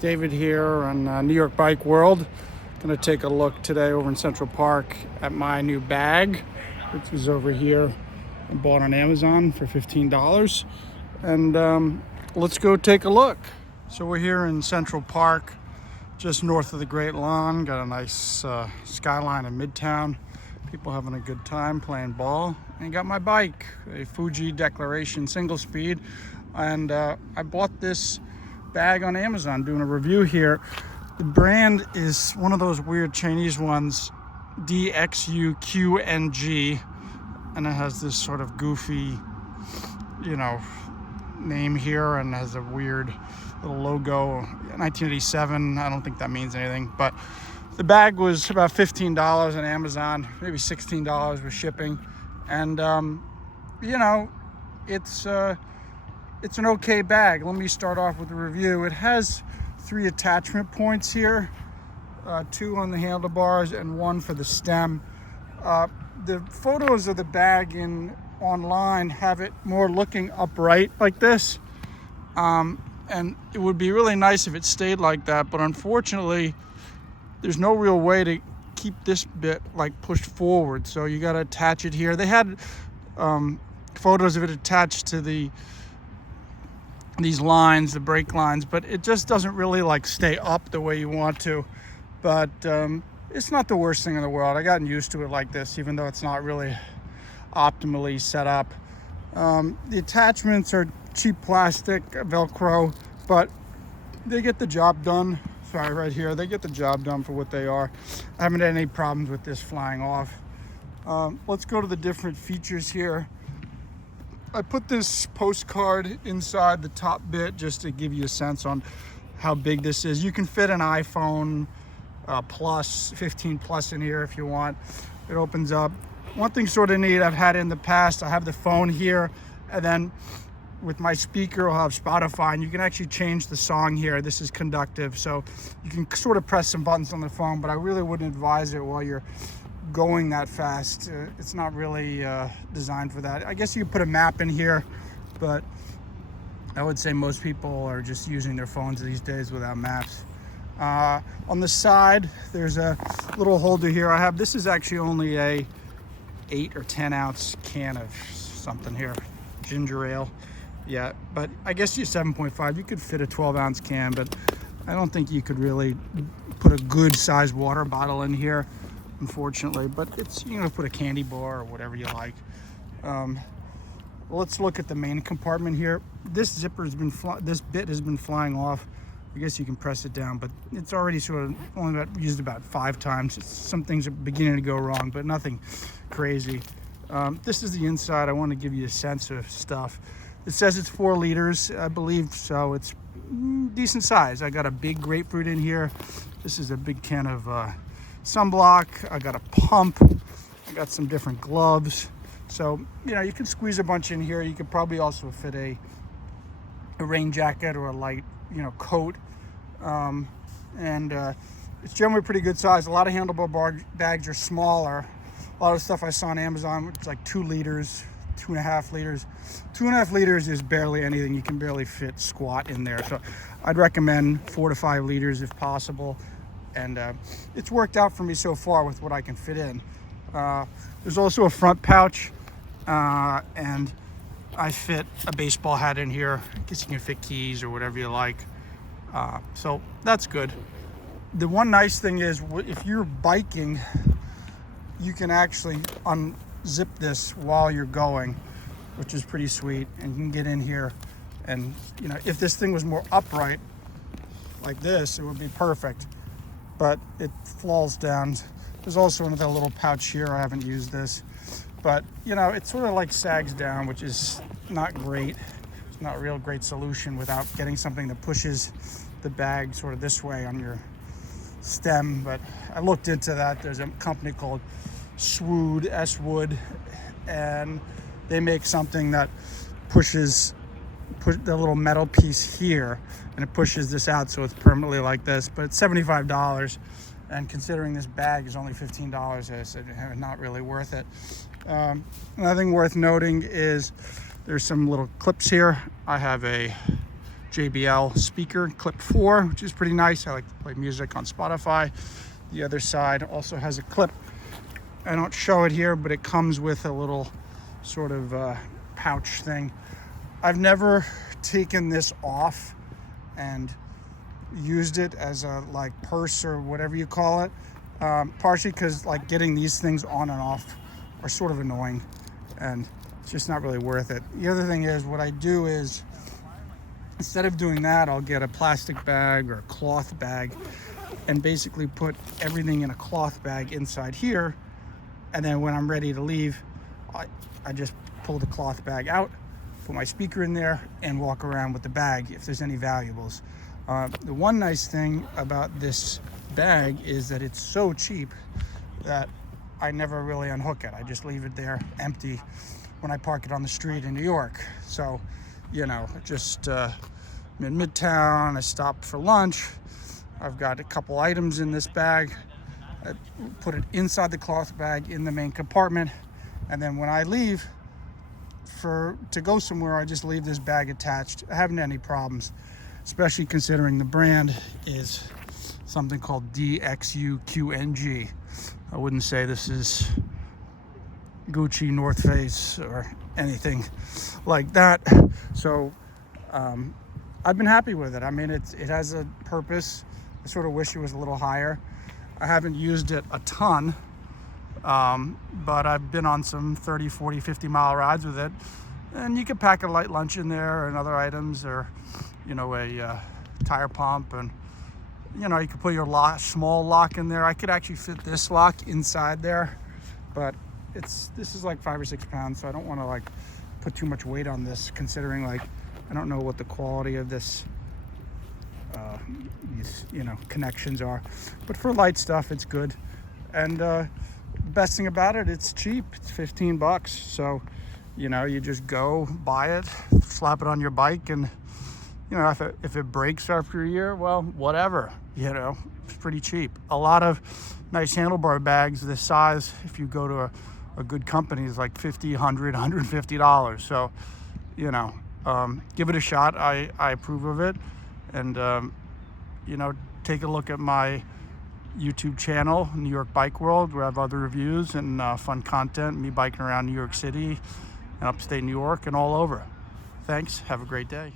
David here on New York Bike World. Gonna take a look today over in Central Park at my new bag, which is over here. I bought on Amazon for $15. And let's go take a look. So we're here in Central Park, just north of the Great Lawn. Got a nice skyline in Midtown. People having a good time playing ball. And got my bike, a Fuji Declaration single speed. And I bought this bag on Amazon, doing a review here. The brand is one of those weird Chinese ones, DXUQNG, and it has this sort of goofy, name here, and has a weird little logo. 1987. I don't think that means anything, but the bag was about $15 on Amazon, maybe $16 with shipping, and it's an okay bag. Let me start off with the review. It has 3 attachment points here, 2 on the handlebars and 1 for the stem. The photos of the bag online have it more looking upright like this, and it would be really nice if it stayed like that, but unfortunately there's no real way to keep this bit like pushed forward, so you got to attach it here. They had photos of it attached to these lines, the brake lines, but it just doesn't really like stay up the way you want to. But it's not the worst thing in the world. I gotten used to it like this, even though it's not really optimally set up. The attachments are cheap plastic, Velcro, but they get the job done. Sorry, right here, they get the job done for what they are. I haven't had any problems with this flying off. Let's go to the different features here. I put this postcard inside the top bit just to give you a sense on how big this is. You can fit an iPhone plus, 15 plus in here if you want. It opens up. One thing sort of neat I've had in the past, I have the phone here, and then with my speaker I'll have Spotify, and you can actually change the song here. This is conductive, so you can sort of press some buttons on the phone, but I really wouldn't advise it while you're going that fast. It's not really designed for that. I guess you could put a map in here, but I would say most people are just using their phones these days without maps. On the side there's a little holder here. This is actually only a 8 or 10 ounce can of something here, ginger ale. Yeah, but I guess you're 7.5. You could fit a 12 ounce can, but I don't think you could really put a good sized water bottle in here, unfortunately. But it's, put a candy bar or whatever you like. Let's look at the main compartment here. This zipper has been this bit has been flying off. I guess you can press it down, but it's already sort of only used about 5 times. Some things are beginning to go wrong, but nothing crazy. This is the inside. I want to give you a sense of stuff. It says it's 4 liters, I believe, so it's decent size. I got a big grapefruit in here. This is a big can of sunblock. I got a pump. I got some different gloves. So, you can squeeze a bunch in here. You could probably also fit a rain jacket or a light, coat. It's generally pretty good size. A lot of handlebar bags are smaller. A lot of stuff I saw on Amazon, it's like 2 liters, 2.5 liters. 2.5 liters is barely anything. You can barely fit squat in there. So I'd recommend 4 to 5 liters if possible. And it's worked out for me so far with what I can fit in. There's also a front pouch, and I fit a baseball hat in here. I guess you can fit keys or whatever you like. So that's good. The one nice thing is, if you're biking, you can actually unzip this while you're going, which is pretty sweet. And you can get in here, and if this thing was more upright like this, it would be perfect, but it falls down. There's also another little pouch here. I haven't used this, but it sort of like sags down, which is not great. It's not a real great solution without getting something that pushes the bag sort of this way on your stem. But I looked into that. There's a company called S-Wood, and they make something that pushes the little metal piece here, and it pushes this out so it's permanently like this. But it's $75, and considering this bag is only $15, I said not really worth it. Another thing worth noting is there's some little clips here. I have a JBL speaker, clip 4, which is pretty nice. I like to play music on Spotify. The other side also has a clip. I don't show it here, but it comes with a little sort of pouch thing. I've never taken this off and used it as a like purse or whatever you call it, partially because like getting these things on and off are sort of annoying, and it's just not really worth it. The other thing is, what I do is, instead of doing that, I'll get a plastic bag or a cloth bag and basically put everything in a cloth bag inside here, and then when I'm ready to leave, I just pull the cloth bag out, put my speaker in there, and walk around with the bag if there's any valuables. The one nice thing about this bag is that it's so cheap that I never really unhook it. I just leave it there empty when I park it on the street in New York. So, you know, just I'm in Midtown, I stop for lunch, I've got a couple items in this bag, I put it inside the cloth bag in the main compartment, and then when I leave to go somewhere, I just leave this bag attached. I haven't had any problems, especially considering the brand is something called DXUQNG. I wouldn't say this is Gucci, North Face, or anything like that. So I've been happy with it. I mean, it has a purpose. I sort of wish it was a little higher. I haven't used it a ton, but I've been on some 30, 40, 50 mile rides with it. And you could pack a light lunch in there and other items, or, you know, a tire pump, and, you know, you could put your small lock in there. I could actually fit this lock inside there, but this is like 5 or 6 pounds, so I don't want to like put too much weight on this, considering like I don't know what the quality of this these, you know, connections are. But for light stuff, it's good. And the best thing about it, it's cheap. It's 15 bucks. So, you know, you just go buy it, slap it on your bike, and, you know, if it breaks after a year, well, whatever, you know, it's pretty cheap. A lot of nice handlebar bags this size, if you go to a good company, is like $50, $100, $150. So, you know, give it a shot. I approve of it. And, you know, take a look at my YouTube channel, New York Bike World, where I have other reviews and fun content, me biking around New York City and upstate New York and all over. Thanks. Have a great day.